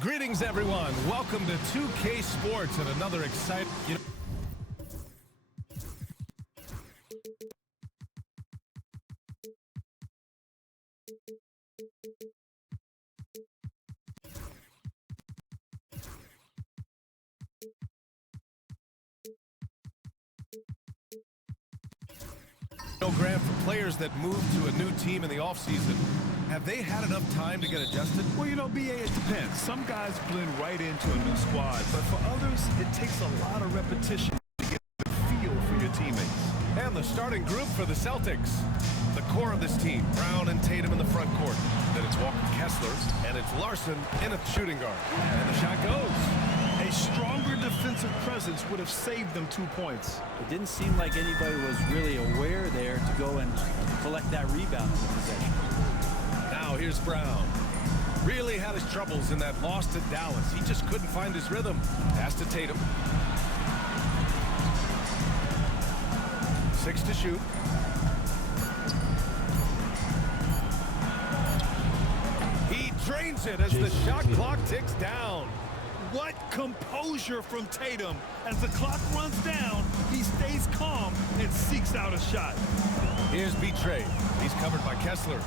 Greetings, everyone. Welcome to 2K Sports and another exciting... program for players that move to a new team in the offseason. Have they had enough time to get adjusted? Well, you know, BA, it depends. Some guys blend right into a new squad, but for others, it takes a lot of repetition to get the feel for your teammates. And the starting group for the Celtics. The core of this team, Brown and Tatum in the front court. Then it's Walker Kessler, and it's Larson in a shooting guard. And the shot goes. A stronger defensive presence would have saved them 2 points. It didn't seem like anybody was really aware there to go and collect that rebound in the possession. Now here's Brown. Really had his troubles in that loss to Dallas. He just couldn't find his rhythm. Pass to Tatum. 6 to shoot. He drains it as the shot clock ticks down. What composure from Tatum. As the clock runs down, he stays calm and seeks out a shot. Here's B-Trade. He's covered by Kessler.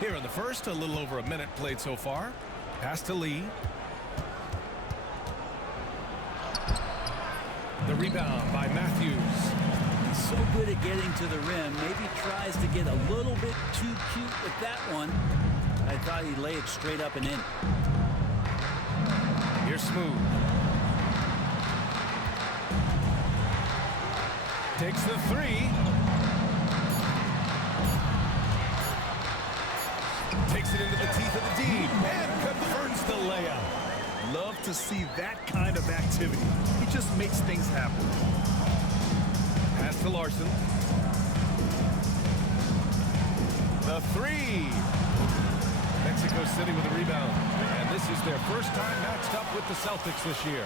Here in the first, a little over a minute played so far. Pass to Lee. The rebound by Matthews. He's so good at getting to the rim. Maybe tries to get a little bit too cute with that one. I thought he'd lay it straight up and in. Here's Smooth. Takes the three. Takes it into the teeth of the D and converts the layup. Love to see that kind of activity. He just makes things happen. Pass to Larson. The three. Mexico City with a rebound. And this is their first time matched up with the Celtics this year.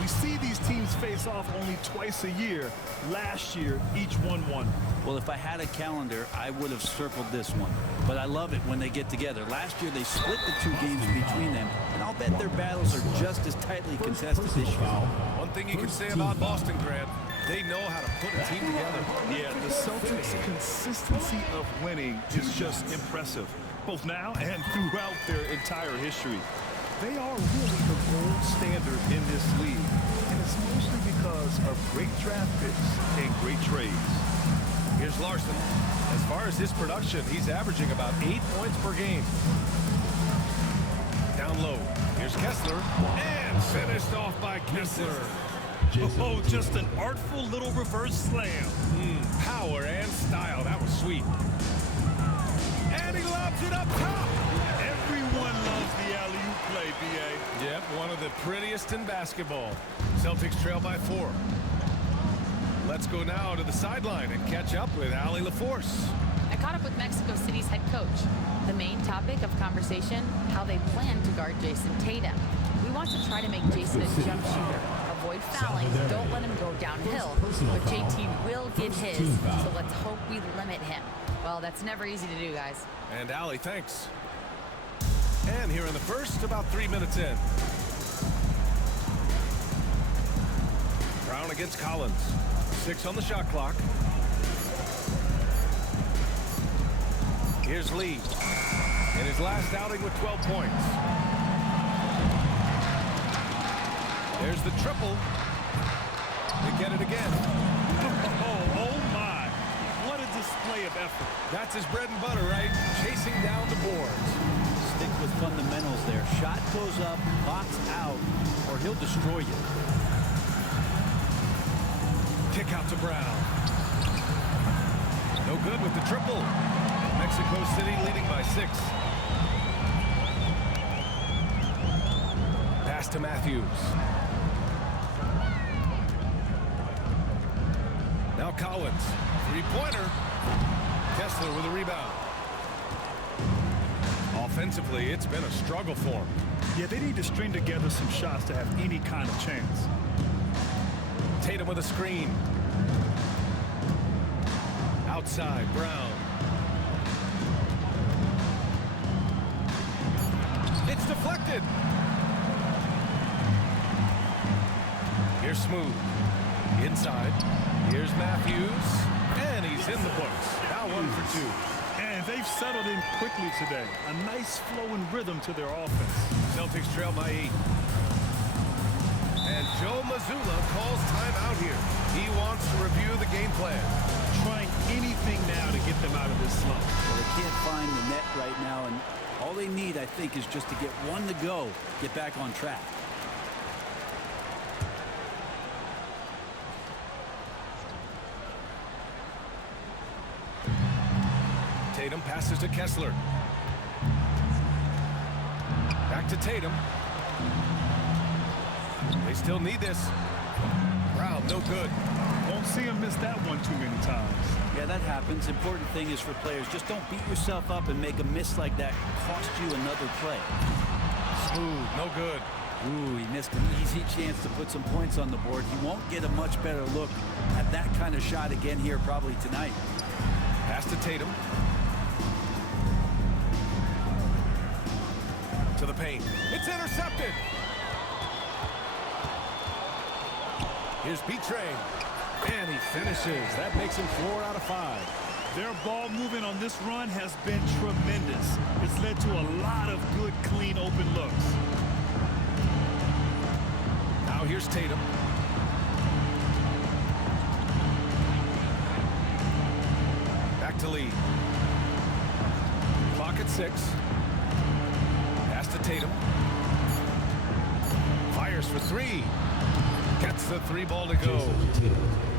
We see these teams face off only twice a year. Last year, each one won. Well, if I had a calendar, I would have circled this one. But I love it when they get together. Last year, they split the 2 games between them. And I'll bet their battles are just as tightly contested this year. One thing you can say about Boston, Grant, they know how to put a team together. Yeah, the Celtics' consistency of winning is just impressive, both now and throughout their entire history. They are really the gold standard in this league, and it's mostly because of great draft picks and great trades. Here's Larson. As far as his production, he's averaging about 8 points per game. Down low. Here's Kessler, and finished off by Kessler. Oh, just an artful little reverse slam. Power and style. That was sweet. And he lobs it up top. Everyone loves the alley-oop play, B.A. Yep, one of the prettiest in basketball. Celtics trail by 4. Let's go now to the sideline and catch up with Allie LaForce. I caught up with Mexico City's head coach. The main topic of conversation, how they plan to guard Jason Tatum. We want to try to make Jason a jump shooter. Avoid fouling, don't let him go downhill. But JT will get his, so let's hope we limit him. Well, that's never easy to do, guys. And Allie, thanks. And here in the first, about 3 minutes in. Brown against Collins. 6 on the shot clock. Here's Lee. In his last outing with 12 points. There's the triple. They get it again. Oh my. What a display of effort. That's his bread and butter, right? Chasing down the boards. Stick with fundamentals there. Shot goes up, box out, or he'll destroy you. Kick out to Brown. No good with the triple. Mexico City leading by 6. Pass to Matthews. Now Collins. 3-pointer. Kessler with a rebound. Offensively, it's been a struggle for him. Yeah, they need to string together some shots to have any kind of chance. Tatum with a screen. Outside, Brown. It's deflected. Here's Smooth. Inside. Here's Matthews. And he's in the books. Now 1 for 2. And they've settled in quickly today. A nice flowing rhythm to their offense. Celtics trail by 8. And Joe Mazzulla calls timeout here. He wants to review the game plan. Trying anything now to get them out of this slump. Well, they can't find the net right now, and all they need, I think, is just to get one to go, get back on track. Tatum passes to Kessler. Back to Tatum. They still need this. Brown, no good. Won't see him miss that one too many times. Yeah, that happens. Important thing is for players, just don't beat yourself up and make a miss like that cost you another play. Smooth, no good. Ooh, he missed an easy chance to put some points on the board. He won't get a much better look at that kind of shot again here probably tonight. Pass to Tatum. To the paint. It's intercepted. Here's B-Train. And he finishes. That makes him 4 out of 5. Their ball movement on this run has been tremendous. It's led to a lot of good, clean, open looks. Now here's Tatum. Back to Lee. Clock at 6. Pass to Tatum. Fires for 3. Gets the 3 ball to go.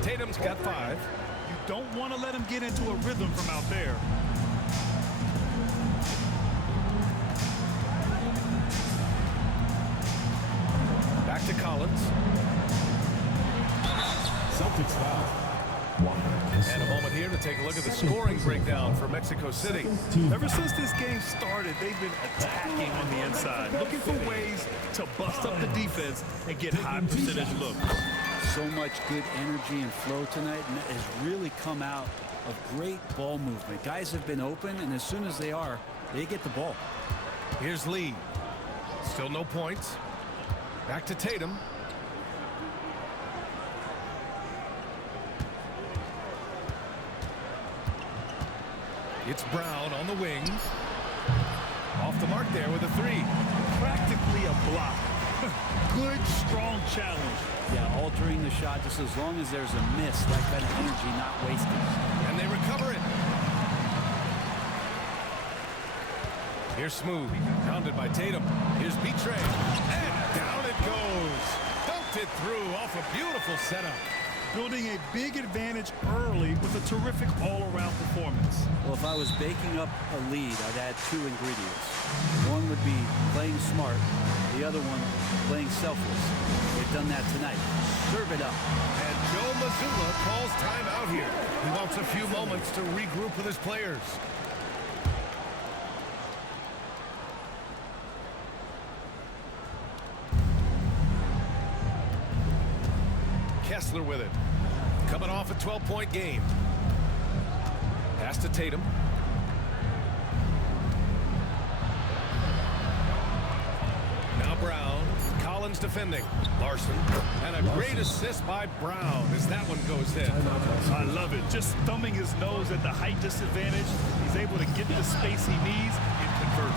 Tatum's got 5. You don't want to let him get into a rhythm from out there. Back to Collins. Celtics foul. And a moment here to take a look at the scoring breakdown for Mexico City. Ever since this game started, they've been attacking on the inside, looking for ways to bust up the defense and get high percentage looks. So much good energy and flow tonight, and that has really come out of great ball movement. Guys have been open, and as soon as they are, they get the ball. Here's Lee. Still no points. Back to Tatum. It's Brown on the wing. Off the mark there with a 3. Practically a block. Good, strong challenge. Yeah, altering the shot just as long as there's a miss, that kind of energy not wasted. And they recover it. Here's Smooth. Pounded by Tatum. Here's B-Train. And down it goes. Dunked it through off a beautiful setup. Building a big advantage early with a terrific all-around performance. Well, if I was baking up a lead, I'd add 2 ingredients. One would be playing smart. The other one, playing selfless. They've done that tonight. Serve it up. And Joe Mazzulla calls timeout here. He wants a few moments to regroup with his players. Kessler with it. Coming off a 12-point game. Pass to Tatum. Now Brown. Collins defending. Larson. And a great assist by Brown as that one goes in. I love it. Just thumbing his nose at the height disadvantage. He's able to get the space he needs and convert.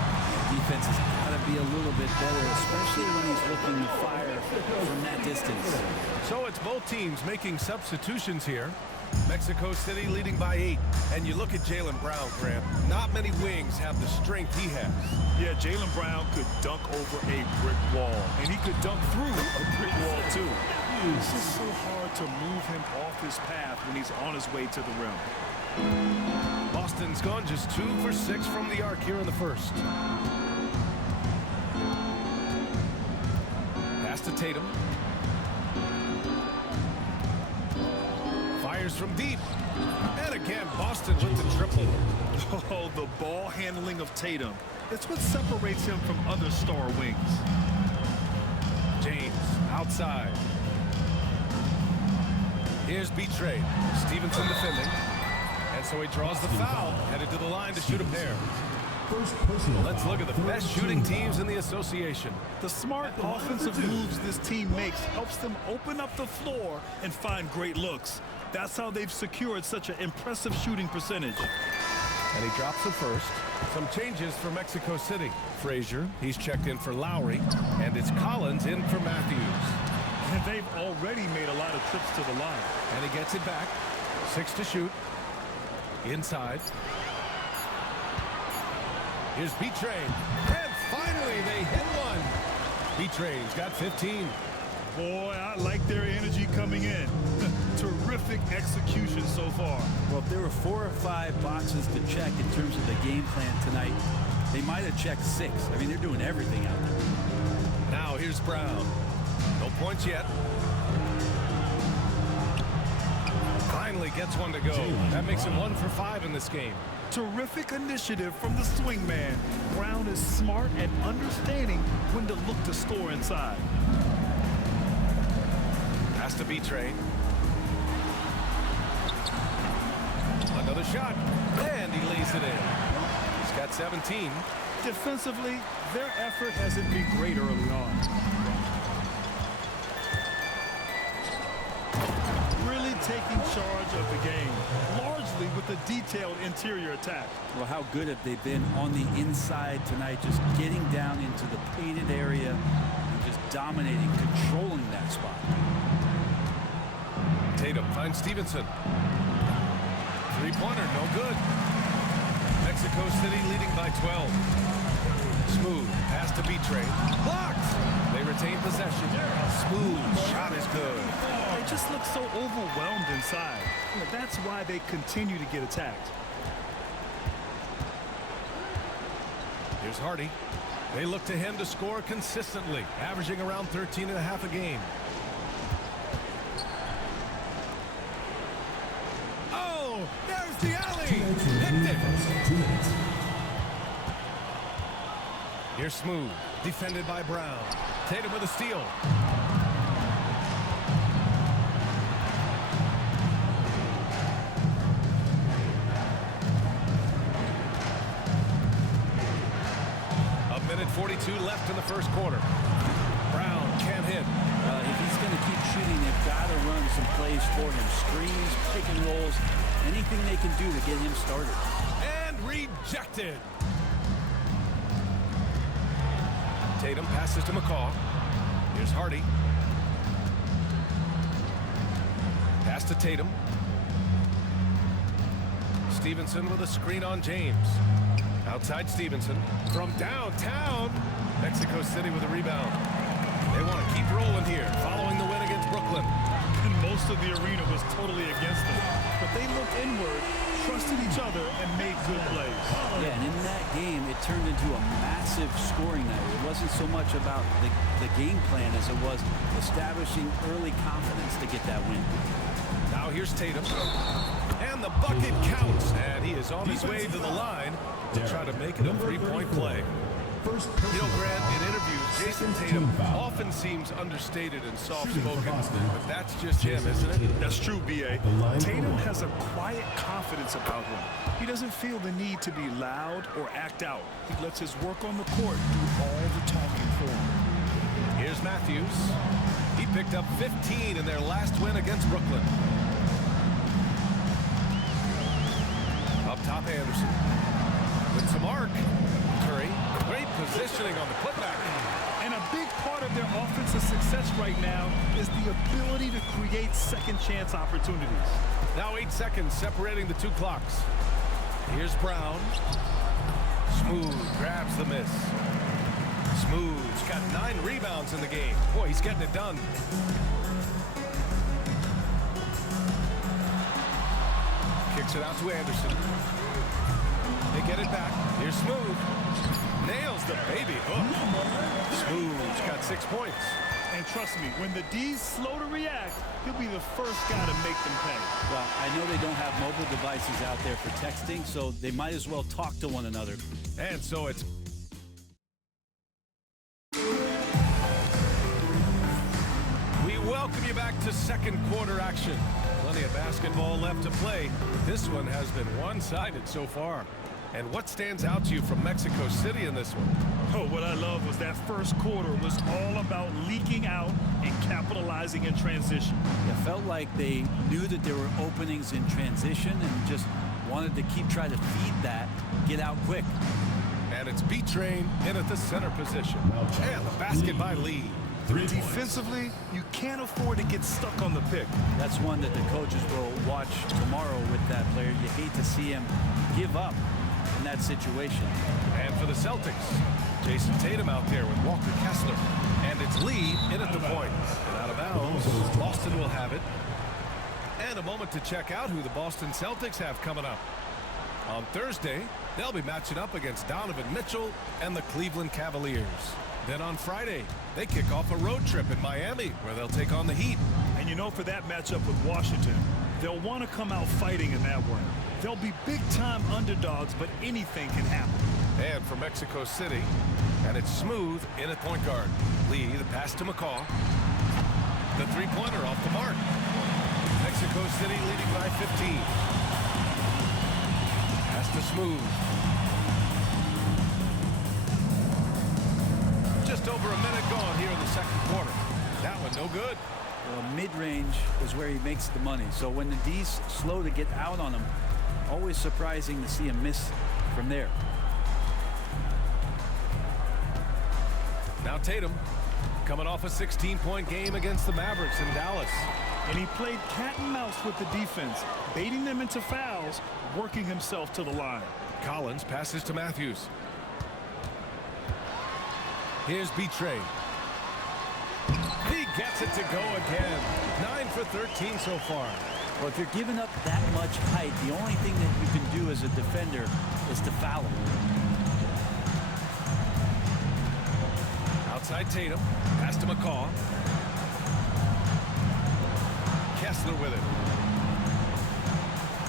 Defense has got to be a little bit better, especially when he's looking to fire from that distance. So it's both teams making substitutions here. Mexico City leading by 8. And you look at Jaylen Brown, Grant. Not many wings have the strength he has. Yeah, Jaylen Brown could dunk over a brick wall. And he could dunk through a brick wall, too. It's just so hard to move him off his path when he's on his way to the rim. Boston's gone just 2 for 6 from the arc here in the first. Pass to Tatum. Fires from deep. And again, Boston with the triple. Oh, the ball handling of Tatum. It's what separates him from other star wings. James outside. Here's B-Trade. Stevenson defending. And so he draws the foul, headed to the line to shoot a pair. Let's look at the best shooting teams in the association. The smart offensive moves this team makes helps them open up the floor and find great looks. That's how they've secured such an impressive shooting percentage. And he drops the first. Some changes for Mexico City. Frazier, he's checked in for Lowry, and it's Collins in for Matthews. And they've already made a lot of trips to the line. And he gets it back. 6 to shoot. Inside. Here's B-Train. And finally, they hit one. B-Train's got 15. Boy, I like their energy coming in. Terrific execution so far. Well, if there were 4 or 5 boxes to check in terms of the game plan tonight, they might have checked 6. I mean, they're doing everything out there. Now here's Brown. No points yet. Finally gets one to go. That makes him 1 for 5 in this game. Terrific initiative from the swing man. Brown is smart and understanding when to look to score inside. Has to be Train. Another shot, and he lays it in. He's got 17. Defensively, their effort hasn't been great early on. Really taking charge of the game, largely with a detailed interior attack. Well, how good have they been on the inside tonight, just getting down into the painted area and just dominating, controlling that spot. Tatum finds Stevenson. Three-pointer, no good. Mexico City leading by 12. Smooth, pass to B-Train. Blocked! They retain possession. Smooth, shot is good. They just look so overwhelmed inside. That's why they continue to get attacked. Here's Hardy. They look to him to score consistently, averaging around 13.5 a game. There's the alley. Hit it. Here's Smooth, defended by Brown. Tatum with a steal. A minute 42 left in the first quarter. Brown can't hit. If he's going to keep shooting, they've got to run some plays for him. Screens, pick and rolls, anything they can do to get him started. And rejected. Tatum passes to McCaw. Here's Hardy. Pass to Tatum. Stevenson with a screen on James. Outside Stevenson. From downtown. Mexico City with a rebound. They want to keep rolling here, following the win against Brooklyn. And most of the arena was totally against them. But they looked inward, trusted each other, and made good plays. Yeah, and in that game, it turned into a massive scoring night. It wasn't so much about the game plan as it was establishing early confidence to get that win. Now here's Tatum. And the bucket counts. And he is on his way to the line to try to make it a three-point play. You know, Grant, in interviews, Jason Tatum often seems understated and soft-spoken, but that's just him, isn't it? That's true, B.A. Tatum has a quiet confidence about him. He doesn't feel the need to be loud or act out. He lets his work on the court do all the talking for him. Here's Matthews. He picked up 15 in their last win against Brooklyn. Up top, Anderson. With some arc. Curry. Great positioning on the putback. And a big part of their offensive success right now is the ability to create second chance opportunities. Now 8 seconds separating the two clocks. Here's Brown. Smooth grabs the miss. Smooth's got 9 rebounds in the game. Boy, he's getting it done. Kicks it out to Anderson. They get it back. Here's Smooth. Nails the baby hook. Smooth's got 6 points. And trust me, when the D's slow to react, he'll be the first guy to make them pay. Well, I know they don't have mobile devices out there for texting, so they might as well talk to one another. And so it's... We welcome you back to second quarter action. plenty of basketball left to play. This one has been one-sided so far. And what stands out to you from Mexico City in this one? Oh, what I love was that first quarter was all about leaking out and capitalizing in transition. It felt like they knew that there were openings in transition and just wanted to keep trying to feed that, get out quick. And it's B-Train in at the center position. And the basket by Lee. Defensively, you can't afford to get stuck on the pick. That's one that the coaches will watch tomorrow with that player. You hate to see him give up in that situation. And for the Celtics, Jason Tatum out there with Walker Kessler. And it's Lee in at the point. And out of bounds, Boston will have it. And a moment to check out who the Boston Celtics have coming up. On Thursday, they'll be matching up against Donovan Mitchell and the Cleveland Cavaliers. Then on Friday, they kick off a road trip in Miami where they'll take on the Heat. And you know, for that matchup with Washington, they'll want to come out fighting in that one. They'll be big-time underdogs, but anything can happen. And for Mexico City, and it's Smooth in at point guard. Lee, the pass to McCaw. The three-pointer off the mark. Mexico City leading by 15. Pass to Smooth. Just over a minute gone here in the second quarter. That one no good. Well, mid-range is where he makes the money. So when the D's slow to get out on him, always surprising to see him miss from there. Now Tatum coming off a 16-point game against the Mavericks in Dallas. And he played cat and mouse with the defense, baiting them into fouls, working himself to the line. Collins passes to Matthews. Here's B-Train. He gets it to go again. 9 for 13 so far. Well, if you're giving up that much height, the only thing that you can do as a defender is to foul him. Outside Tatum. Pass to McCaw. Kessler with it.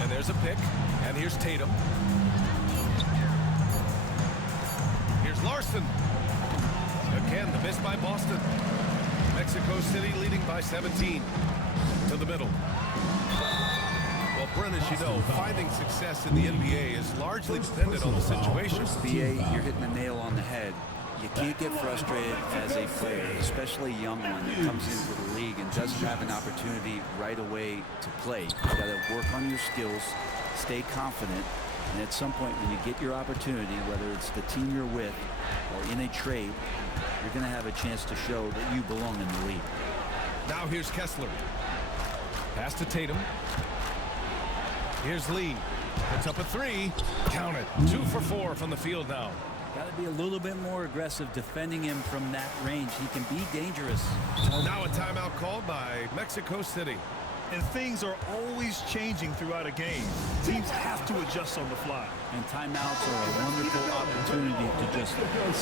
And there's a pick. And here's Tatum. Here's Larson. Again, the miss by Boston. Mexico City leading by 17. To the middle. Well, Brent, as you know, finding success in the NBA is largely dependent on the situation. BA, you're hitting the nail on the head. You can't get frustrated as a player, especially a young one that comes into the league and doesn't have an opportunity right away to play. You got to work on your skills, stay confident, and at some point when you get your opportunity, whether it's the team you're with or in a trade, you're going to have a chance to show that you belong in the league. Now here's Kessler. Pass to Tatum. Here's Lee. Puts up a three. Count it. 2 for 4 from the field now. Got to be a little bit more aggressive defending him from that range. He can be dangerous. Now a timeout called by Mexico City. And things are always changing throughout a game. Teams have to adjust on the fly. And timeouts are a wonderful opportunity to just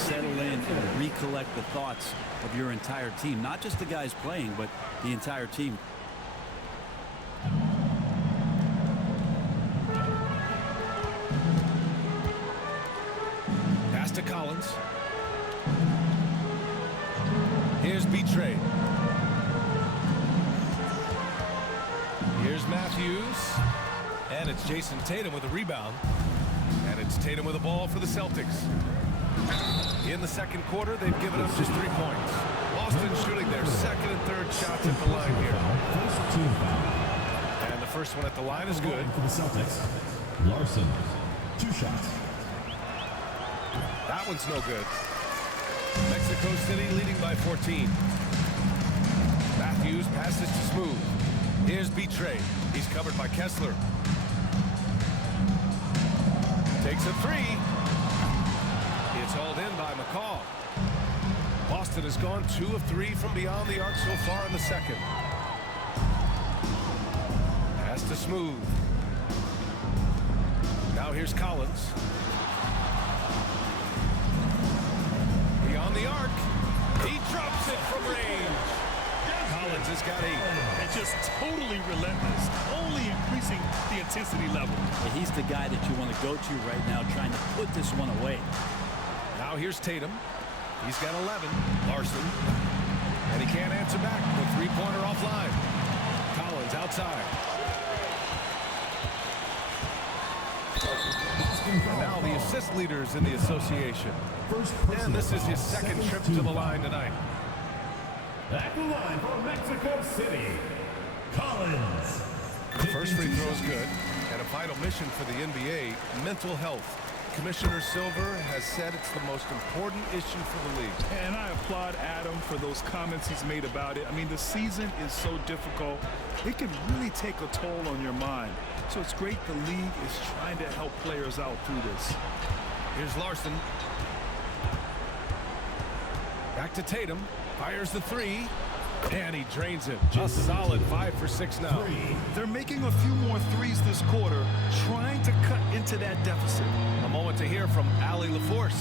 settle in and recollect the thoughts of your entire team. Not just the guys playing, but the entire team. Pass to Collins. Here's B-Train. Here's Matthews. And it's Jason Tatum with a rebound. And it's Tatum with a ball for the Celtics. In the second quarter, they've given up just 3 points. Boston shooting their second and third shots at the line here. And the first one at the line is good. For the Celtics, Larson, 2 shots. That one's no good. Mexico City leading by 14. Matthews passes to Smooth. Here's B-Train. He's covered by Kessler. Takes a three. It's hauled in by McCaw. Boston has gone 2 of 3 from beyond the arc so far in the second. Pass to Smooth. Now here's Collins. Beyond the arc. He drops it from range. Collins has got 8. And just totally relentless, only increasing the intensity level. He's the guy that you want to go to right now, trying to put this one away. Now here's Tatum. He's got 11. Larson. And he can't answer back. The three-pointer offline. Collins outside. And now the assist leaders in the association. And this is his second trip to the line tonight. At the line for Mexico City, Collins. First free throw is good. And a vital mission for the NBA, mental health. Commissioner Silver has said it's the most important issue for the league. And I applaud Adam for those comments he's made about it. I mean, the season is so difficult. It can really take a toll on your mind. So it's great the league is trying to help players out through this. Here's Larson. Back to Tatum. Fires the three. And he drains it. A solid 5 for 6 now. They're making a few more threes this quarter, trying to cut into that deficit. A moment to hear from Allie LaForce.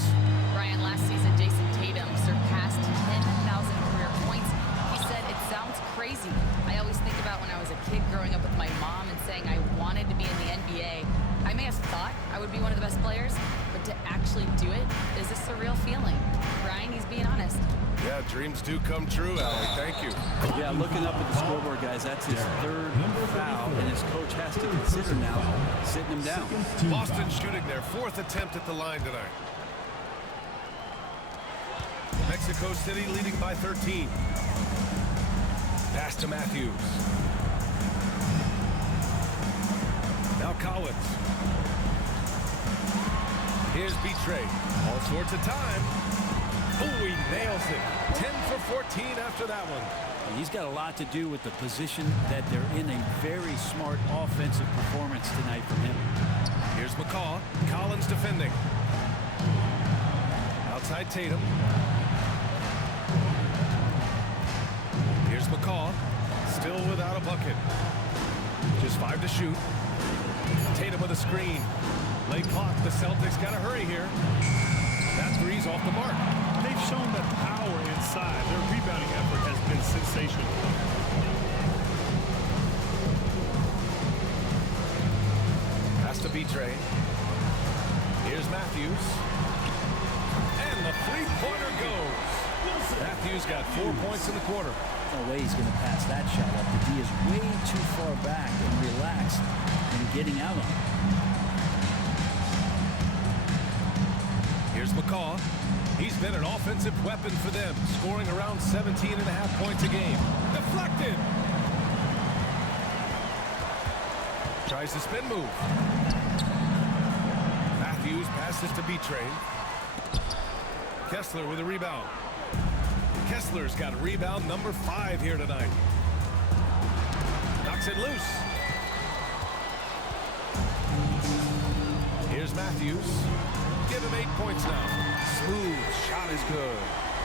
Ryan, last season, Jason Tatum surpassed 10,000 career points. He said it sounds crazy. I always think about when I was a kid growing up with my mom and saying I wanted to be in the NBA. I may have thought I would be one of the best players, but to actually do it is a surreal feeling. Ryan, he's being honest. Yeah, dreams do come true, Allie. Thank you. Yeah, looking up at the scoreboard, guys, that's his third foul, and his coach has to consider now sitting him down. Boston shooting their 4th attempt at the line tonight. Mexico City leading by 13. Pass to Matthews. Now Collins. Here's Betray. All sorts of time. Oh, he nails it. 10 for 14 after that one. He's got a lot to do with the position that they're in. A very smart offensive performance tonight from him. Here's McCaw. Collins defending. Outside Tatum. Here's McCaw. Still without a bucket. Just 5 to shoot. Tatum with a screen. Late clock. The Celtics got to hurry here. That three's off the mark. They've shown the power inside. Their rebounding effort has been sensational. Pass to Betray. Here's Matthews. And the three-pointer goes. Matthews got 4 points in the quarter. No way he's going to pass that shot up. The D is way too far back and relaxed and getting out on it. Here's McCaw. He's been an offensive weapon for them, scoring around 17.5 points a game. Deflected. Tries the spin move. Matthews passes to Betray. Kessler with a rebound. Kessler's got a rebound number 5 here tonight. Knocks it loose. Here's Matthews. Give him 8 points now. Smooth shot is good.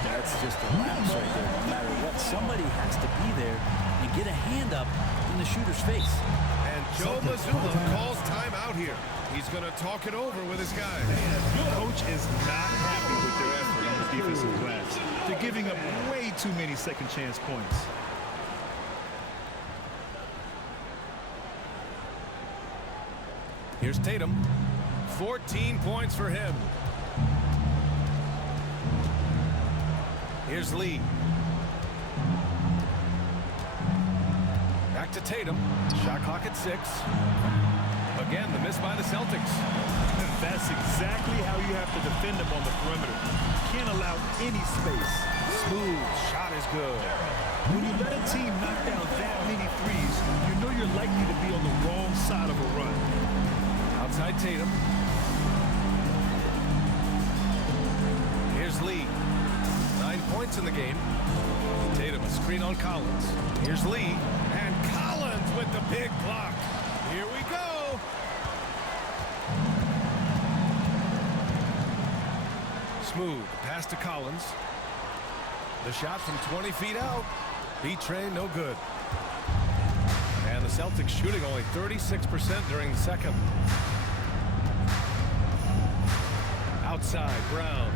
That's just a lapse right there. No matter what, somebody has to be there and get a hand up in the shooter's face. And Joe Mazzulla calls timeout here. He's going to talk it over with his guys. Coach is not happy with their effort on the defensive glass. They're giving up way too many second chance points. Here's Tatum. 14 points for him. Here's Lee. Back to Tatum. Shot clock at 6. Again, the miss by the Celtics. That's exactly how you have to defend them on the perimeter. Can't allow any space. Smooth shot is good. When you let a team knock down that many threes, you know you're likely to be on the wrong side of a run. Outside Tatum. Here's Lee. 9 points in the game. Tatum, a screen on Collins. Here's Lee. And Collins with the big block. Here we go. Smooth pass to Collins. The shot from 20 feet out. Betray no good. And the Celtics shooting only 36% during the second. Outside, Brown.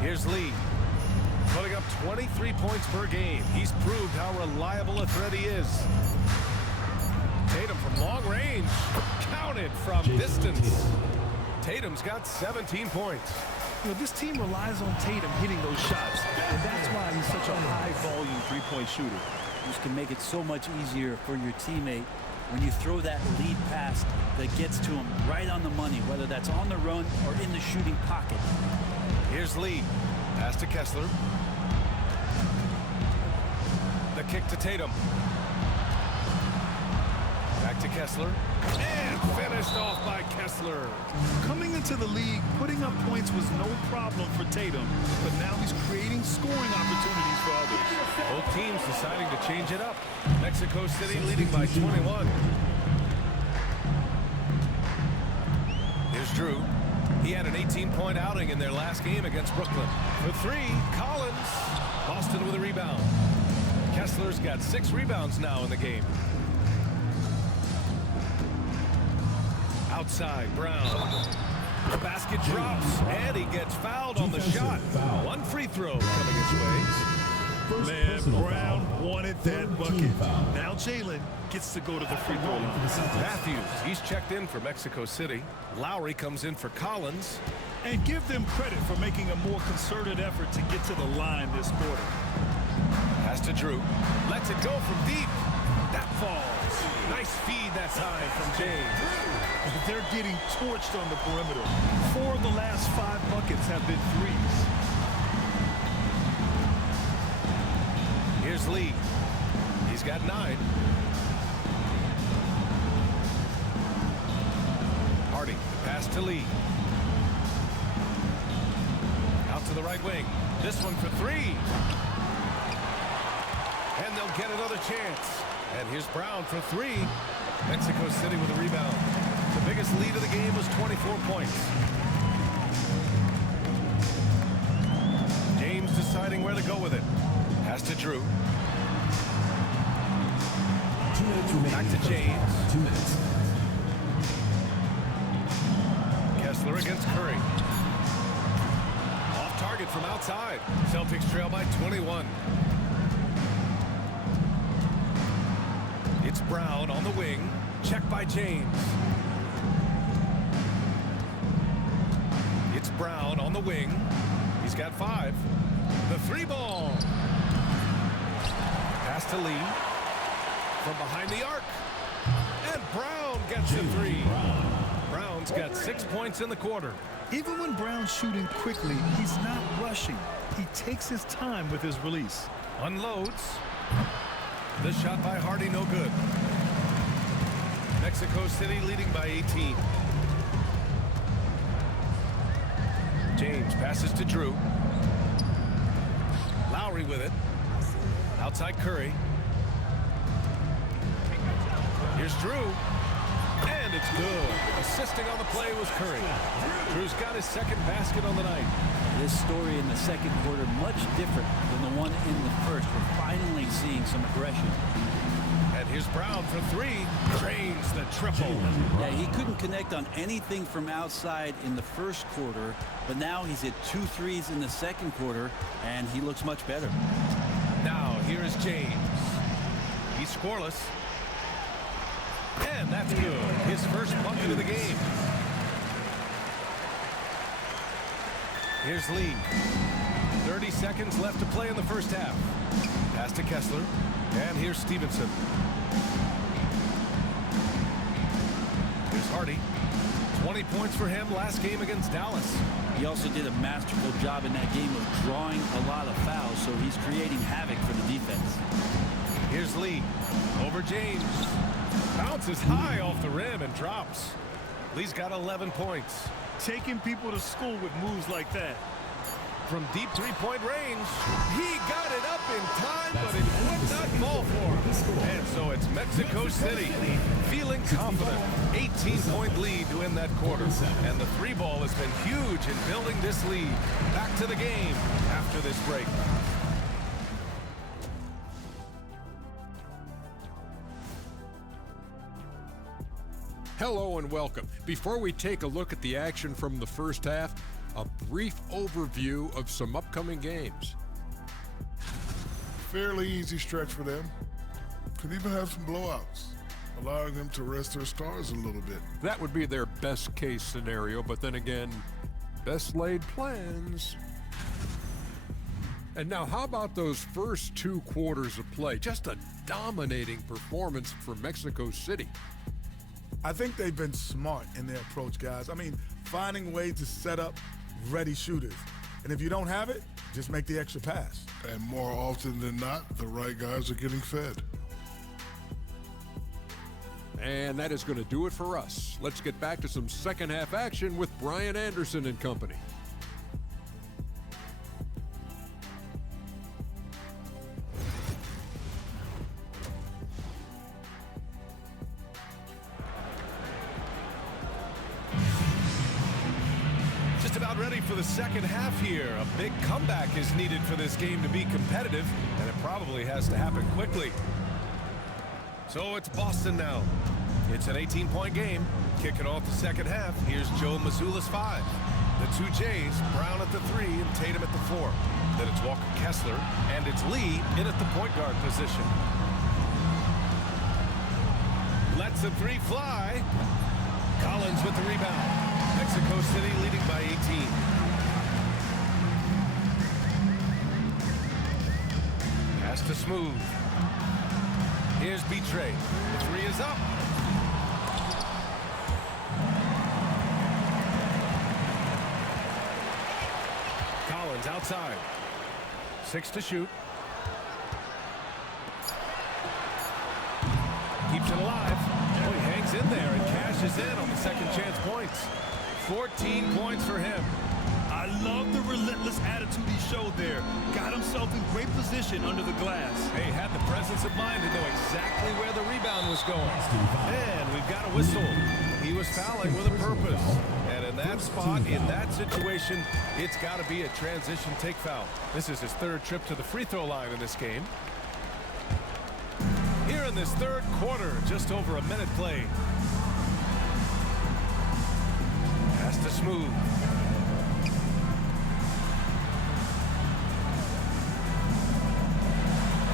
Here's Lee. Putting up 23 points per game. He's proved how reliable a threat he is. Tatum from long range. Counted from distance. Tatum's got 17 points. You know, this team relies on Tatum hitting those shots, and that's why he's such a high-volume three-point shooter. This can make it so much easier for your teammate when you throw that lead pass that gets to him right on the money, whether that's on the run or in the shooting pocket. Here's Lee. Pass to Kessler. The kick to Tatum. Back to Kessler. And finished off by Kessler. Coming into the league, putting up points was no problem for Tatum, but now he's creating scoring opportunities for others. Both teams deciding to change it up. Mexico City leading by 21. Here's Drew. He had an 18-point outing in their last game against Brooklyn. For three, Collins. Boston with a rebound. Kessler's got 6 rebounds now in the game. Outside, Brown. The basket drops, and he gets fouled on the shot. One free throw coming his way. Man, Brown wanted that bucket. Now Jalen gets to go to the free throw line. Matthews, he's checked in for Mexico City. Lowry comes in for Collins. And give them credit for making a more concerted effort to get to the line this quarter. Pass to Drew. Lets it go from deep. That falls. Nice feed that time from James. They're getting torched on the perimeter. 4 of the last 5 buckets have been threes. Here's Lee. He's got 9. Hardy, pass to Lee. Out to the right wing. This one for 3. And they'll get another chance. And here's Brown for 3. Mexico City with a rebound. The biggest lead of the game was 24 points. James deciding where to go with it. Pass to Drew. 2 minutes remaining. Back to James. 2 minutes. Kessler against Curry. Off target from outside. Celtics trail by 21. It's Brown on the wing. Check by James. It's Brown on the wing. He's got 5. The 3 ball. Pass to Lee. From behind the arc. And Brown gets the 3. Brown's got 6 points in the quarter. Even when Brown's shooting quickly, he's not rushing. He takes his time with his release. Unloads. The shot by Hardy, no good. Mexico City leading by 18. James passes to Drew. Lowry with it. Outside Curry. Here's Drew. And it's good. Assisting on the play was Curry. Drew's got his 2nd basket on the night. This story in the second quarter much different than the one in the first. We're finally seeing some aggression. And here's Brown for 3. Drains the triple. Yeah, he couldn't connect on anything from outside in the first quarter, but now he's hit 2 threes in the second quarter, and he looks much better. Now here is James. He's scoreless. And that's good. His first bucket of the game. Here's Lee. 30 seconds left to play in the first half. Pass to Kessler. And here's Stevenson. Here's Hardy. 20 points for him last game against Dallas. He also did a masterful job in that game of drawing a lot of fouls, so he's creating havoc for the defense. Here's Lee. Over James. Bounces high off the rim and drops. Lee's got 11 points. Taking people to school with moves like that. From deep 3-point range, he got it up in time, but it would not fall for him. And so it's Mexico City feeling confident. 18-point lead to end that quarter. And the 3 ball has been huge in building this lead. Back to the game after this break. Hello and welcome. Before we take a look at the action from the first half, a brief overview of some upcoming games. Fairly easy stretch for them. Could even have some blowouts, allowing them to rest their stars a little bit. That would be their best case scenario, but then again, best laid plans. And now how about those first 2 quarters of play? Just a dominating performance from Mexico City. I think they've been smart in their approach, guys. I mean, finding ways to set up ready shooters. And if you don't have it, just make the extra pass. And more often than not, the right guys are getting fed. And that is going to do it for us. Let's get back to some second half action with Brian Anderson and company. Just about ready for the second half here. A big comeback is needed for this game to be competitive, and it probably has to happen quickly. So it's Boston now. It's an 18-point game. Kicking off the second half, here's Joe Mazzulla's 5. The two Jays, Brown at the 3 and Tatum at the 4. Then it's Walker Kessler, and it's Lee in at the point guard position. Lets the 3 fly. Collins with the rebound. Mexico City leading by 18. Pass to Smooth. Here's Betray. The 3 is up. Collins outside. 6 to shoot. Keeps it alive. Oh, he hangs in there and cashes in on the second chance points. 14 points for him. I love the relentless attitude he showed there. Got himself in great position under the glass. Hey, had the presence of mind to know exactly where the rebound was going. And we've got a whistle. He was fouling with a purpose. And in that spot, in that situation, it's got to be a transition take foul. This is his 3rd trip to the free throw line in this game. Here in this 3rd quarter, just over a minute played. Pass to Smooth.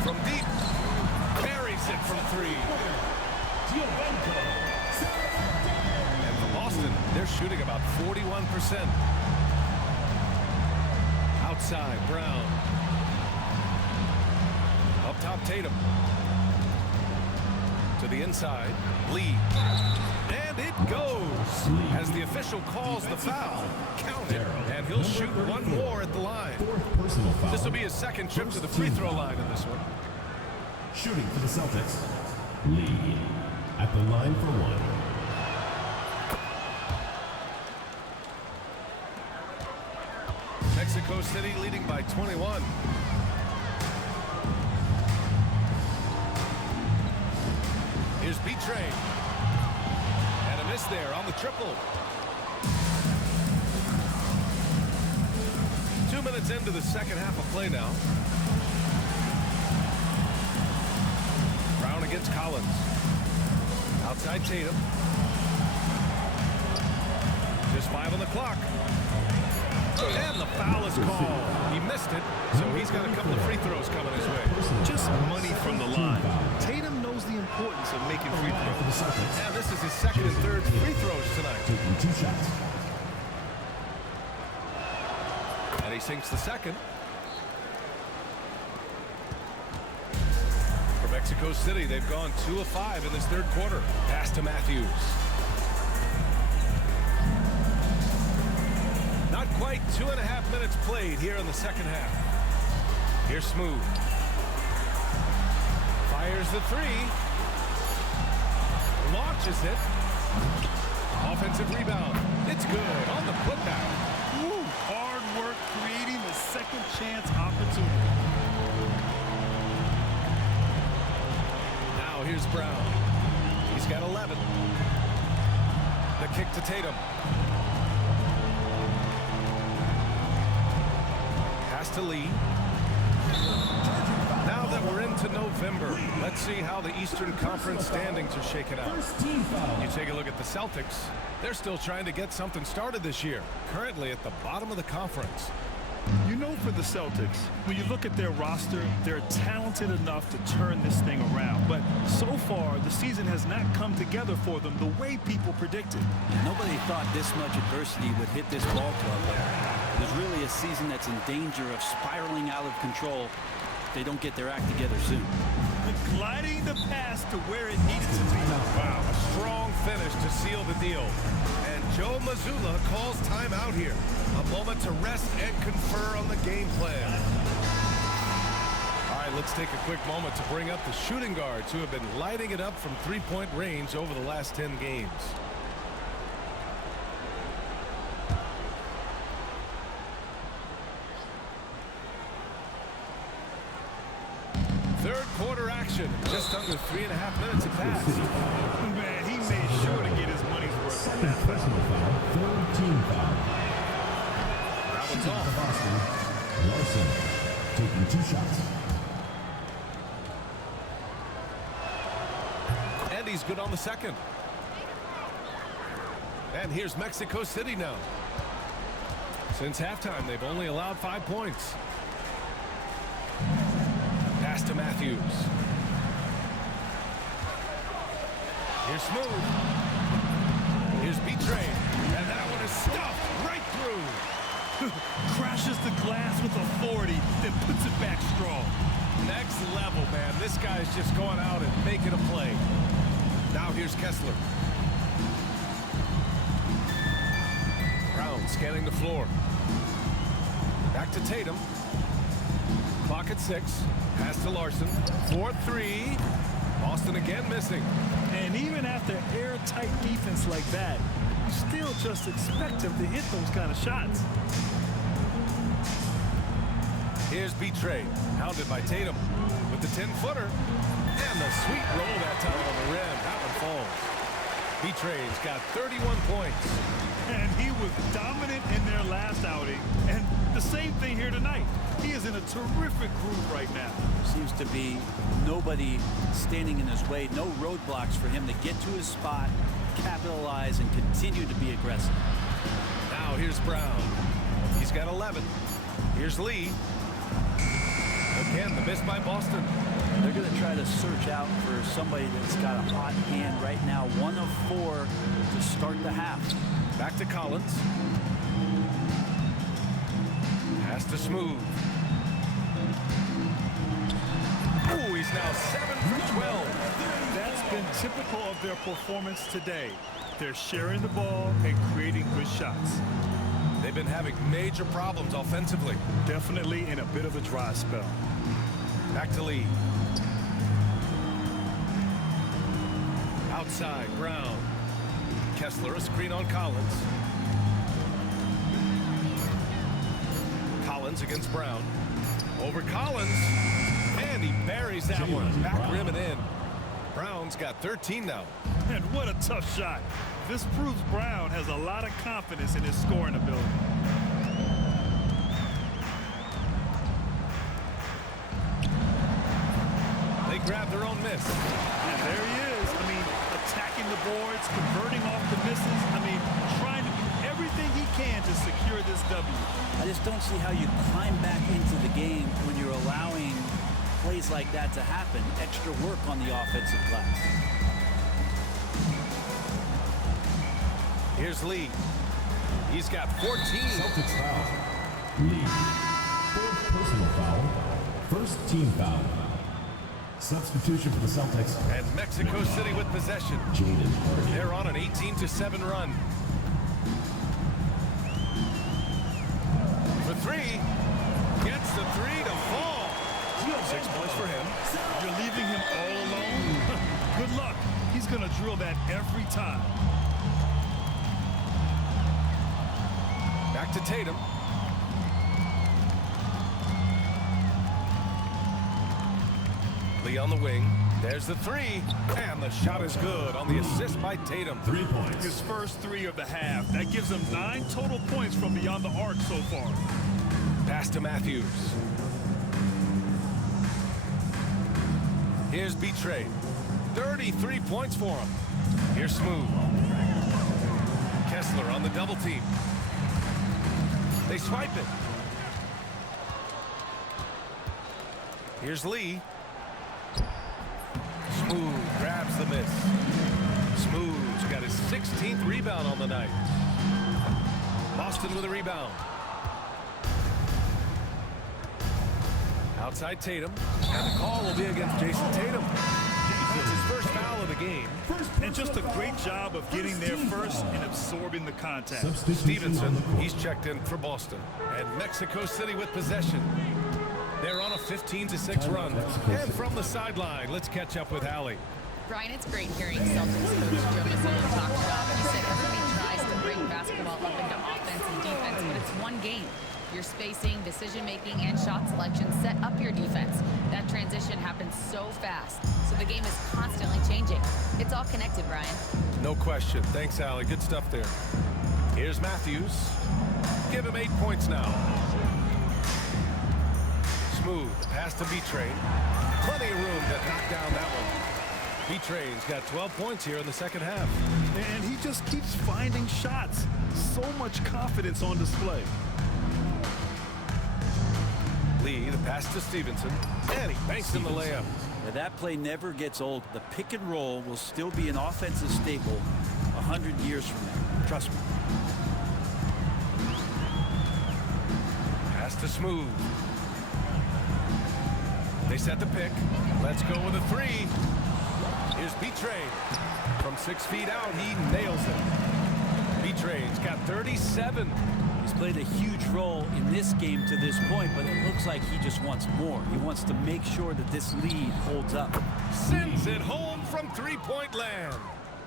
From deep, buries it from 3. And for Boston, they're shooting about 41%. Outside, Brown. Up top, Tatum. To the inside, Lee. And it goes as the official calls the foul. Count it, and he'll shoot one more at the line. This will be his 2nd trip to the free throw line in this one. Shooting for the Celtics, Lee at the line for 1. Mexico City leading by 21. Here's Betray. And a miss there on the triple. 2 minutes into the second half of play now. Brown against Collins. Outside Tatum. Just 5 on the clock. And the foul is called. He missed it, so he's got a couple of free throws coming his way. Just money from the line. Tatum knows the importance of making free throws. And this is his 2nd and 3rd free throws tonight. Taking 2 shots. And he sinks the 2nd. For Mexico City, they've gone 2 of 5 in this 3rd quarter. Pass to Matthews. Not quite 2.5 minutes played here in the second half. Here's Smooth. Fires the 3. Launches it. Offensive rebound. It's good on the putback. Woo, hard work creating the 2nd chance opportunity. Now here's Brown. He's got 11. The kick to Tatum. To Lee. Now that we're into November, let's see how the Eastern Conference standings are shaking out. You take a look at the Celtics. They're still trying to get something started this year, currently at the bottom of the conference. You know, for the Celtics, when you look at their roster, they're talented enough to turn this thing around. But so far, the season has not come together for them the way people predicted. Nobody thought this much adversity would hit this ball club. It was really a season that's in danger of spiraling out of control if they don't get their act together soon. gliding the pass to where it needed to be. Wow, a strong finish to seal the deal. And Joe Mazzulla calls timeout here. A moment to rest and confer on the game plan. All right, let's take a quick moment to bring up the shooting guards who have been lighting it up from three-point range over the last 10 games. Third quarter action, just under 3.5 minutes have passed. Man, he made sure to get his money's worth on that Personal foul, third team foul. That one's off. Boston, Larson taking 2 shots. And he's good on the second. And here's Mexico City now. Since halftime, they've only allowed 5 points. Pass to Matthews. Here's Smooth. Here's B-Train. And that one is stuffed right through. Crashes the glass with authority, then puts it back strong. Next level, man. This guy's just going out and making a play. Now here's Kessler. Brown scanning the floor. Back to Tatum. Clock at 6. Pass to Larson. 4-3. Boston again missing. And even after airtight defense like that, you still just expect him to hit those kind of shots. Here's B-Train, hounded by Tatum with the 10-footer. And the sweet roll that time on the rim. That one falls. B-Train's got 31 points. And he was dominant in their last outing. And the same thing here tonight. He is in a terrific groove right now. Seems to be nobody standing in his way, no roadblocks for him to get to his spot, capitalize, and continue to be aggressive. Now here's Brown. He's got 11. Here's Lee. Again, the miss by Boston. They're going to try to search out for somebody that's got a hot hand right now. 1 of 4 to start the half. Back to Collins. Pass to Smooth. Ooh, he's now 7 for 12. That's been typical of their performance today. They're sharing the ball and creating good shots. They've been having major problems offensively. Definitely in a bit of a dry spell. Back to Lee. Outside, Brown. Kessler, a screen on Collins. Collins against Brown. Over Collins. And he buries that one. Back rim and in. Brown's got 13 now. And what a tough shot. This proves Brown has a lot of confidence in his scoring ability. They grab their own miss. And there he is. I mean, attacking the boards, converting off the misses. I mean, trying to do everything he can to secure this W. I just don't see how you climb back into the game when you're allowing plays like that to happen. Extra work on the offensive glass. Here's Lee. He's got 14. Celtics foul. Lee. 4th personal foul. 1st team foul. Substitution for the Celtics. And Mexico City with possession. Jaden. They're on an 18-7 run. For 3. Gets the 3 to fall. 6 points for him. You're leaving him all alone? Good luck. He's going to drill that every time. Back to Tatum. Lee on the wing. There's the 3. And the shot is good on the assist by Tatum. 3 points. His first 3 of the half. That gives him 9 total points from beyond the arc so far. Pass to Matthews. Here's B-Trade. 33 points for him. Here's Smooth. Kessler on the double team. They swipe it. Here's Lee. Smooth grabs the miss. Smooth's got his 16th rebound on the night. Boston with a rebound. Outside Tatum, and the call will be against Jason Tatum. It's his first foul of the game. And just a great job of getting there first and absorbing the contact. Stevenson, he's checked in for Boston. And Mexico City with possession. They're on a 15-6 run. And from the sideline, let's catch up with Allie. Brian, it's great hearing Celtics coach Joe Mazzulla talk about. He said everybody tries to bring basketball up into offense and defense, but it's one game. Your spacing, decision-making, and shot selection set up your defense. That transition happens so fast, so the game is constantly changing. It's all connected, Brian. No question. Thanks, Allie. Good stuff there. Here's Matthews. Give him 8 points now. Smooth pass to B-Train. Plenty of room to knock down that one. B-Train's got 12 points here in the second half. And he just keeps finding shots. So much confidence on display. Lee, the pass to Stevenson, and he banks in the layup. Now that play never gets old. The pick and roll will still be an offensive staple 100 years from now. Trust me. Pass to Smooth. They set the pick. Let's go with a three. Here's B-Train. From 6 feet out, he nails it. B-Train's got 37. He's played a huge role in this game to this point, but it looks like he just wants more. He wants to make sure that this lead holds up. Sends it home from three-point land.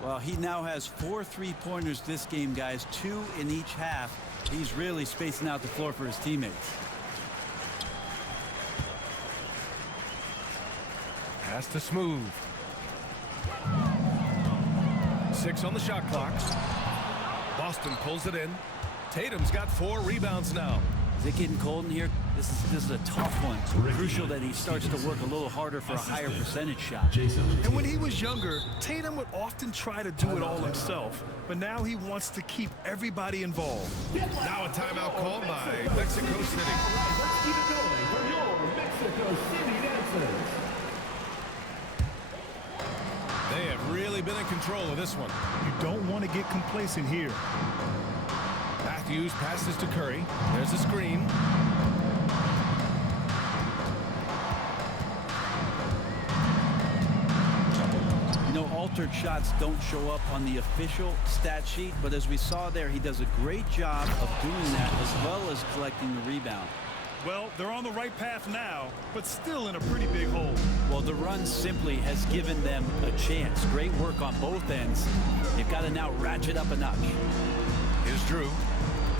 Well, he now has 4 3-pointers this game, guys, 2 in each half. He's really spacing out the floor for his teammates. Pass to Smooth. 6 on the shot clock. Boston pulls it in. Tatum's got 4 rebounds now. Is it getting cold in here? This is a tough one. Crucial that he starts to work a little harder for a higher percentage shot. And when he was younger, Tatum would often try to do it all himself, but now he wants to keep everybody involved. Now a timeout called by Mexico City. Let's keep it going for your Mexico City dancers. They have really been in control of this one. You don't want to get complacent here. Matthews passes to Curry. There's a screen. You know, altered shots don't show up on the official stat sheet, but as we saw there, he does a great job of doing that as well as collecting the rebound. Well, they're on the right path now, but still in a pretty big hole. Well, the run simply has given them a chance. Great work on both ends. They've got to now ratchet up a notch. Here's Drew.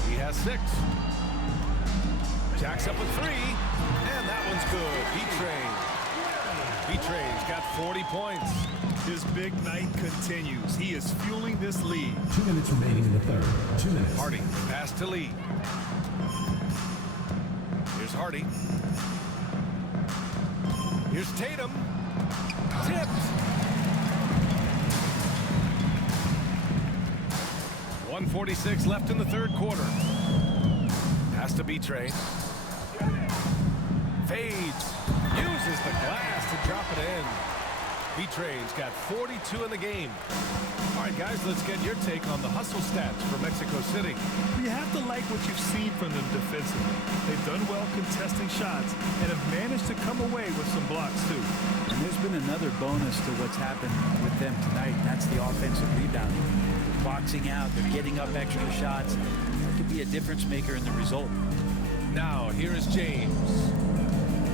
He has 6. Jacks up a 3, and that one's good. B-Train's got 40 points. His big night continues. He is fueling this lead. 2 minutes remaining in the third. 2 minutes. Hardy, pass to Lee. Here's Hardy. Here's Tatum. Tipped. 1:46 left in the third quarter. Pass to B-Train. Fades. Uses the glass to drop it in. B-Train's got 42 in the game. All right, guys, let's get your take on the hustle stats for Mexico City. You have to like what you've seen from them defensively. They've done well contesting shots and have managed to come away with some blocks, too. And there's been another bonus to what's happened with them tonight. That's the offensive rebounding. They're boxing out. They're getting up extra shots. That could be a difference maker in the result. Now, here is James.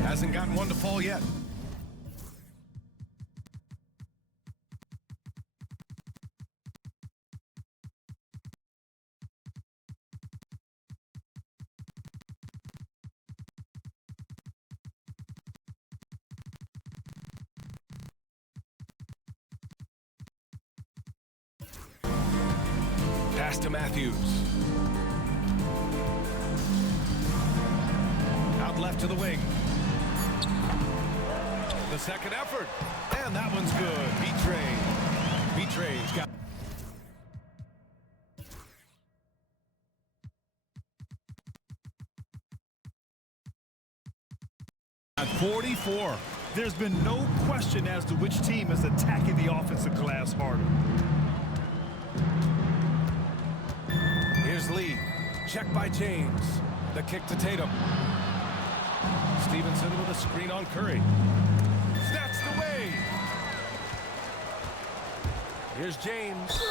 Hasn't gotten one to fall yet. Pass to Matthews. Out left to the wing. The second effort. And that one's good. B-Train's got... At 44. There's been no question as to which team is attacking the offensive glass harder. Here's Lee. Check by James. The kick to Tatum. Stevenson with a screen on Curry. Snatched away. Here's James.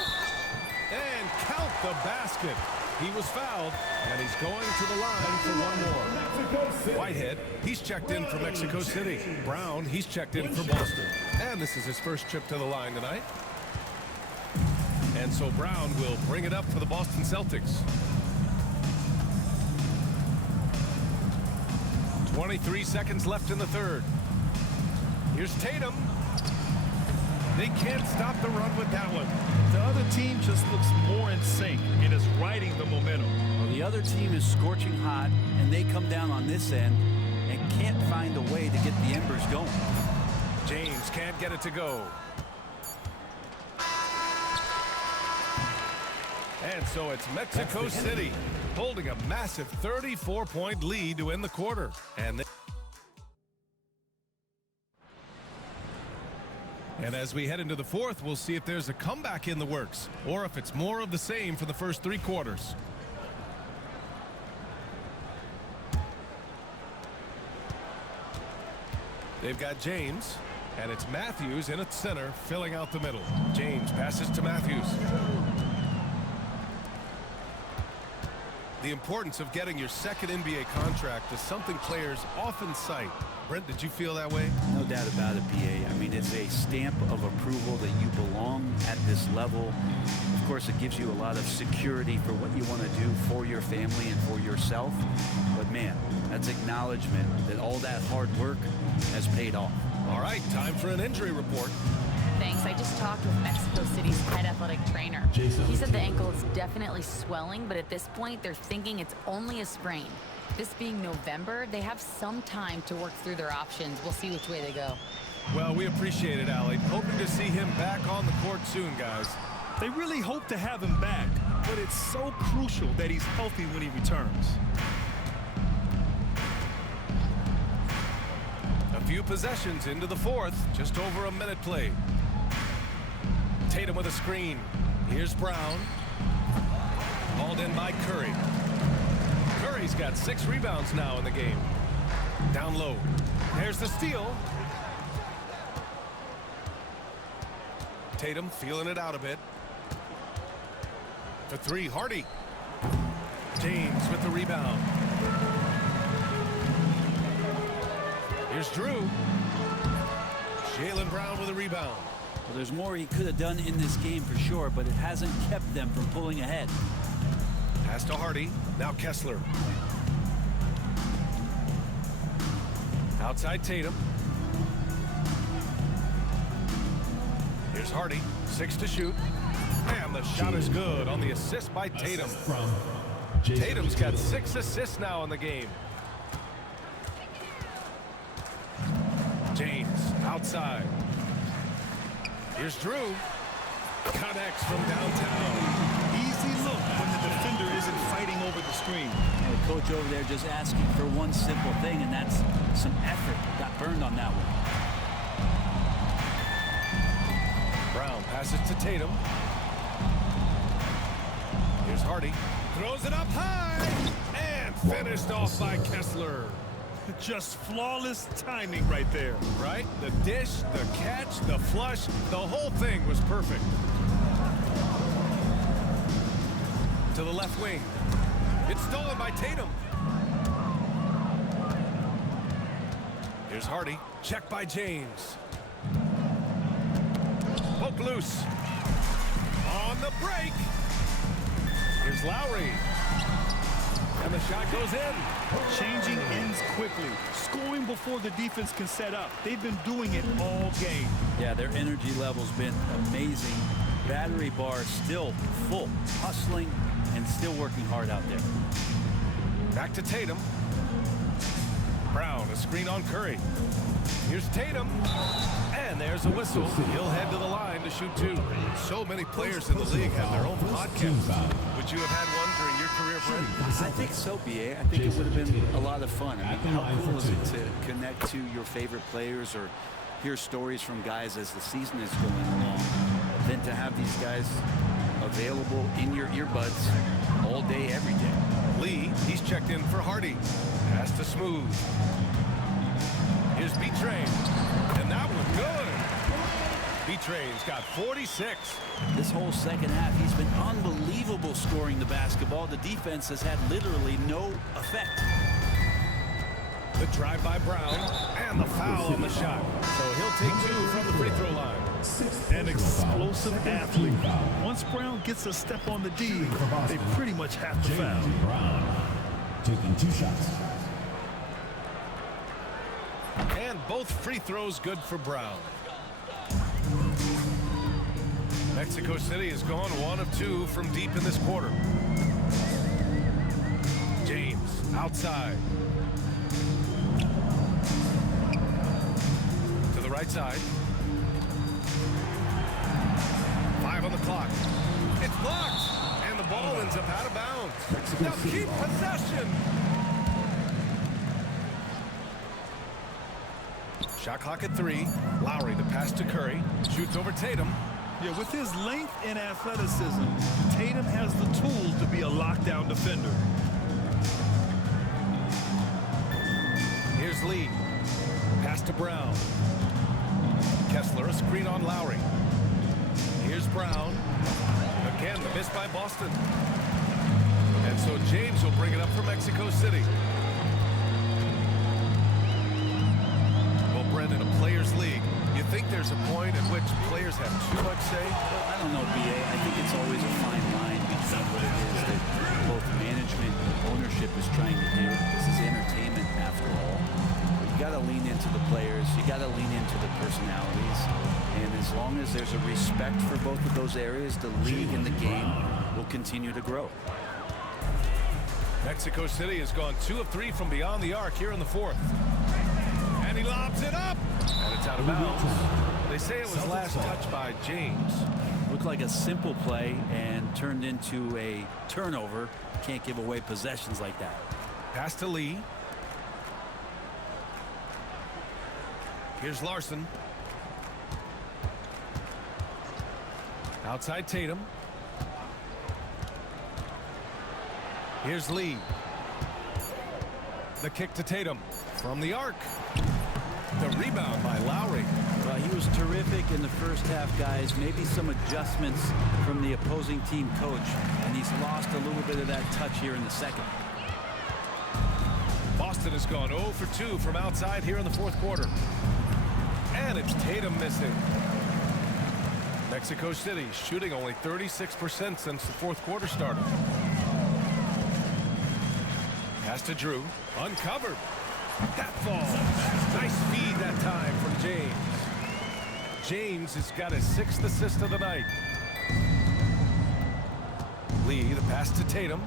And count the basket. He was fouled, and he's going to the line for one more. Whitehead, he's checked in for Mexico City. Brown, he's checked in for Boston. And this is his first trip to the line tonight. And so Brown will bring it up for the Boston Celtics. 23 seconds left in the third. Here's Tatum. They can't stop the run with that one. The other team just looks more in sync and is riding the momentum. Well, the other team is scorching hot, and they come down on this end and can't find a way to get the embers going. James can't get it to go. And so it's Mexico City holding a massive 34-point lead to end the quarter. And as we head into the fourth, we'll see if there's a comeback in the works or if it's more of the same for the first three quarters. They've got James, and it's Matthews in at center, filling out the middle. James passes to Matthews. The importance of getting your second NBA contract is something players often cite. Brent, did you feel that way? No doubt about it, BA. I mean, it's a stamp of approval that you belong at this level. Of course, it gives you a lot of security for what you want to do for your family and for yourself. But man, that's acknowledgement that all that hard work has paid off. All right, time for an injury report. Thanks. I just talked with Mexico City's head athletic trainer. He said the ankle is definitely swelling, but at this point, they're thinking it's only a sprain. This being November, they have some time to work through their options. We'll see which way they go. Well, we appreciate it, Allie. Hoping to see him back on the court soon, guys. They really hope to have him back, but it's so crucial that he's healthy when he returns. A few possessions into the fourth, just over a minute played. Tatum with a screen. Here's Brown. Hauled in by Curry. Curry's got 6 rebounds now in the game. Down low. There's the steal. Tatum feeling it out a bit. For 3, Hardy. James with the rebound. Here's Drew. Jaylen Brown with a rebound. Well, there's more he could have done in this game for sure, but it hasn't kept them from pulling ahead. Pass to Hardy. Now Kessler. Outside Tatum. Here's Hardy. 6 to shoot. And the shot is good on the assist by Tatum. Tatum's got 6 assists now in the game. James outside. Here's Drew. Connects from downtown. Easy look when the defender isn't fighting over the screen. And the coach over there just asking for one simple thing, and that's some effort. Got burned on that one. Brown passes to Tatum. Here's Hardy. Throws it up high. And finished off by Kessler. Just flawless timing right there. Right? The dish, the catch, the flush, the whole thing was perfect. To the left wing. It's stolen by Tatum. Here's Hardy. Checked by James. Poke loose. On the break. Here's Lowry. And the shot goes in. Changing ends quickly. Scoring before the defense can set up. They've been doing it all game. Yeah, their energy level's been amazing. Battery bar still full. Hustling and still working hard out there. Back to Tatum. Brown, a screen on Curry. Here's Tatum. And there's a whistle. He'll head to the line to shoot 2. So many players in the league have their own podcast. Would you have had one during your career, Brent? I think so, BA. I think it would have been a lot of fun. I mean, how cool is it to connect to your favorite players or hear stories from guys as the season is going along, than to have these guys available in your earbuds all day, every day. Lee, he's checked in for Hardy. Pass to Smooth. Here's B-Train. And that one good. B-Train's got 46. This whole second half, he's been unbelievable scoring the basketball. The defense has had literally no effect. The drive by Brown and the foul on the shot. So he'll take 2 from the free throw line. An explosive athlete. Once Brown gets a step on the D, they pretty much have to foul. Brown taking 2 shots. And both free throws good for Brown. Mexico City has gone 1 of 2 from deep in this quarter. James outside. To the right side. 5 on the clock. It's blocked. And the ball ends up out of bounds. Now keep possession. Shot clock at 3. Lowry, the pass to Curry. Shoots over Tatum. Yeah, with his length and athleticism, Tatum has the tools to be a lockdown defender. Here's Lee. Pass to Brown. Kessler, a screen on Lowry. Here's Brown. Again, the miss by Boston. And so James will bring it up for Mexico City. Well, Brendan, a players' league. You think there's a point at which players have too much say? Well, I don't know, B.A. I think it's always a fine line between what it is that both management and ownership is trying to do. This is entertainment, after all. But you got to lean into the players. You got to lean into the personalities. And as long as there's a respect for both of those areas, the league and the game will continue to grow. Mexico City has gone 2 of 3 from beyond the arc here in the 4th. And he lobs it up. And it's out of bounds. They say it was last touched by James. Looked like a simple play and turned into a turnover. Can't give away possessions like that. Pass to Lee. Here's Larson. Outside Tatum. Here's Lee. The kick to Tatum from the arc. The rebound by Lowry. Well, he was terrific in the first half, guys. Maybe some adjustments from the opposing team coach, and he's lost a little bit of that touch here in the second. Boston has gone 0 for 2 from outside here in the 4th quarter. And it's Tatum missing. Mexico City shooting only 36% since the 4th quarter started. Pass to Drew. Uncovered. That falls. Nice feed that time from James. James has got his 6th assist of the night. Lee, the pass to Tatum.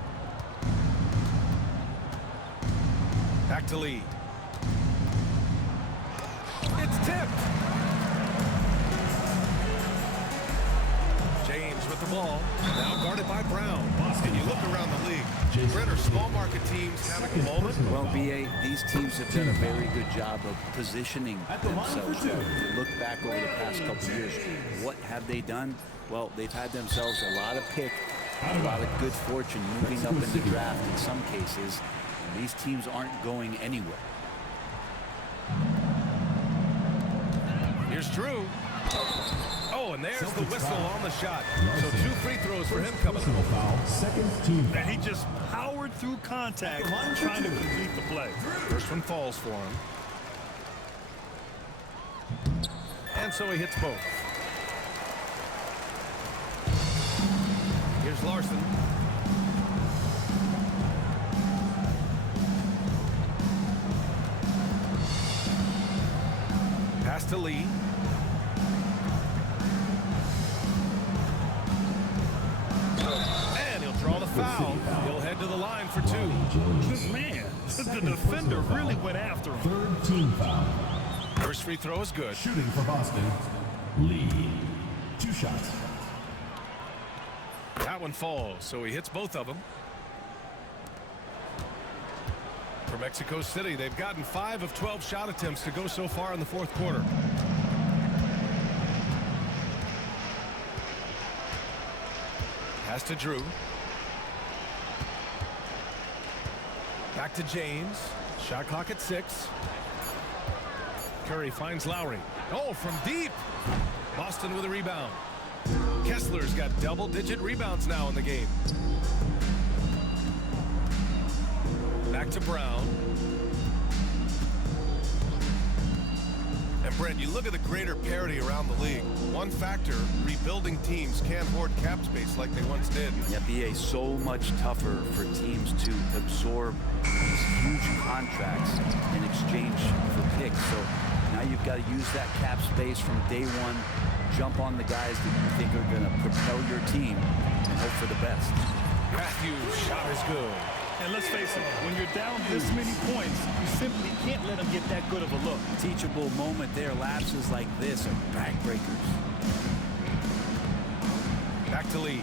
Back to Lee. It's tipped. James with the ball. Now guarded by Brown. And you look around the league. Brent, are small market teams having a moment? Well, B.A., these teams have done a very good job of positioning themselves. If you look back over the past couple of years, what have they done? Well, they've had themselves a lot of pick, a lot of good fortune moving up in the draft in some cases. And these teams aren't going anywhere. Here's Drew. Oh, and there's the whistle on the shot. So 2 free throws for him coming up. Second team foul. And he just powered through contact trying to complete the play. First one falls for him. And so he hits both. Here's Larson. Pass to Lee. And he'll draw the foul. He'll head to the line for 2. Man, the defender really went after him. Third team foul. First free throw is good. Shooting for Boston, Lee. 2 shots. That one falls, so he hits both of them. For Mexico City, they've gotten 5 of 12 shot attempts to go so far in the 4th quarter. Pass to Drew. Back to James. Shot clock at 6. Curry finds Lowry. Oh, from deep. Boston with a rebound. Kessler's got double-digit rebounds now in the game. Back to Brown. And Brent, you look at the greater parity around the league. One factor, rebuilding teams can't hoard cap space like they once did. Yeah, BA, so much tougher for teams to absorb these huge contracts in exchange for picks. So now you've got to use that cap space from day one, jump on the guys that you think are going to propel your team, and hope for the best. Matthews' shot is good. And let's face it, when you're down this many points, you simply can't let them get that good of a look. Teachable moment there. Lapses like this are backbreakers. Back to Lee.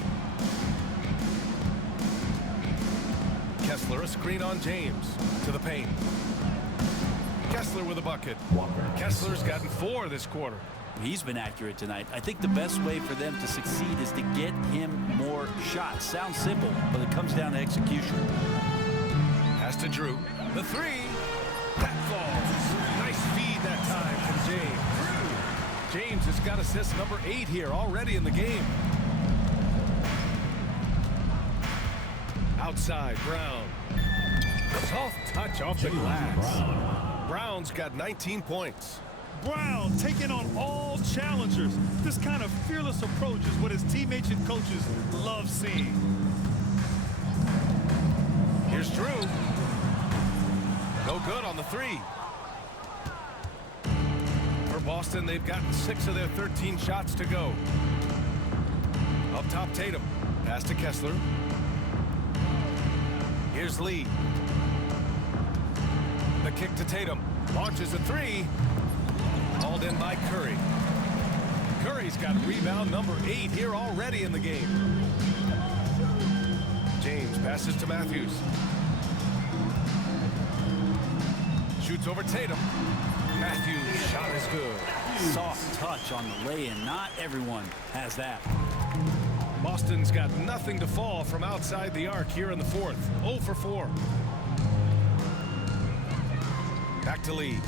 Kessler, a screen on James. To the paint. Kessler with a bucket. Kessler's gotten 4 this quarter. He's been accurate tonight. I think the best way for them to succeed is to get him more shots. Sounds simple, but it comes down to execution. Pass to Drew. The 3. That falls. Nice feed that time from James. James has got assist number 8 here already in the game. Outside, Brown. Soft touch off the glass. Brown's got 19 points. Brown taking on all challengers. This kind of fearless approach is what his teammates and coaches love seeing. Here's Drew. No good on the 3. For Boston, they've gotten 6 of their 13 shots to go. Up top, Tatum. Pass to Kessler. Here's Lee. The kick to Tatum. Launches a 3. Hauled in by Curry. Curry's got rebound number 8 here already in the game. James passes to Matthews. Shoots over Tatum. Matthews' shot is good. Soft touch on the lay-in. Not everyone has that. Boston's got nothing to fall from outside the arc here in the 4th. 0 for 4. Back to Lee.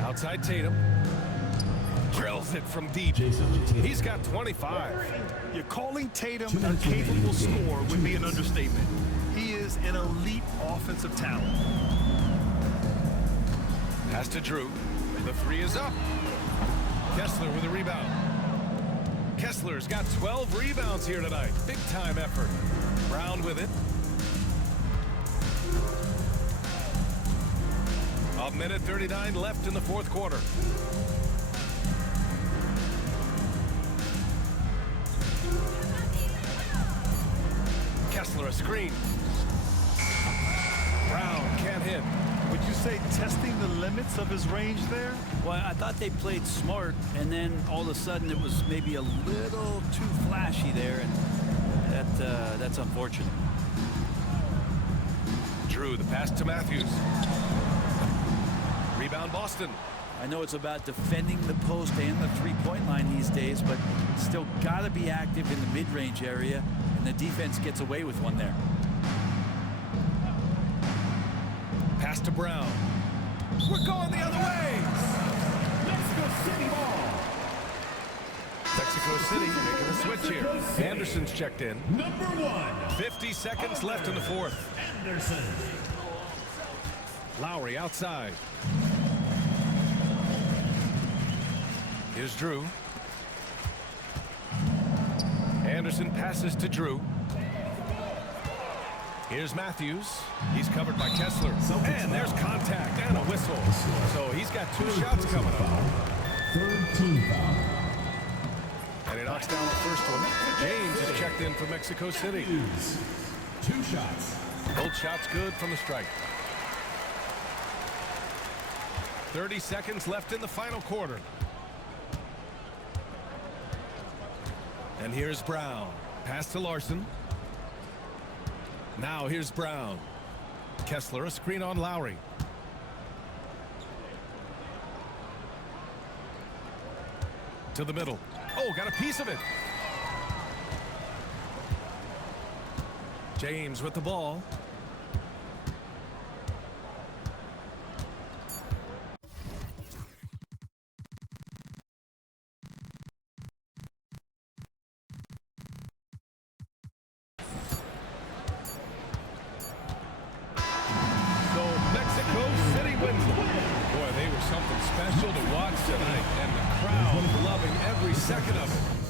Outside Tatum. Drills it from deep. He's got 25. You're calling Tatum a capable scorer would be an understatement. He is an elite offensive talent. Pass to Drew. The 3 is up. Kessler with a rebound. Kessler's got 12 rebounds here tonight. Big time effort. Brown with it. A minute 39 left in the 4th quarter. Kessler a screen. Brown can't hit. Would you say testing the limits of his range there? Well, I thought they played smart, and then all of a sudden it was maybe a little too flashy there, and that's unfortunate. Drew, the pass to Matthews. Rebound Boston. I know it's about defending the post and the three-point line these days, but still got to be active in the mid-range area, and the defense gets away with one there. Pass to Brown. We're going the other way. Mexico City ball. Mexico City making a switch here. Anderson's checked in. Number 1. 50 seconds left in the 4th. Anderson. Lowry outside. Here's Drew. Anderson passes to Drew. Here's Matthews. He's covered by Kessler. And there's contact and a whistle. So he's got 2 shots coming up. 3rd team foul. And he knocks down the first one. James is checked in for Mexico City. 2 shots. Both shots good from the strike. 30 seconds left in the final quarter. And here's Brown. Pass to Larson. Now here's Brown. Kessler, a screen on Lowry. To the middle. Oh, got a piece of it. James with the ball. wins it. Boy, they were something special to watch tonight, and the crowd loving every second of it.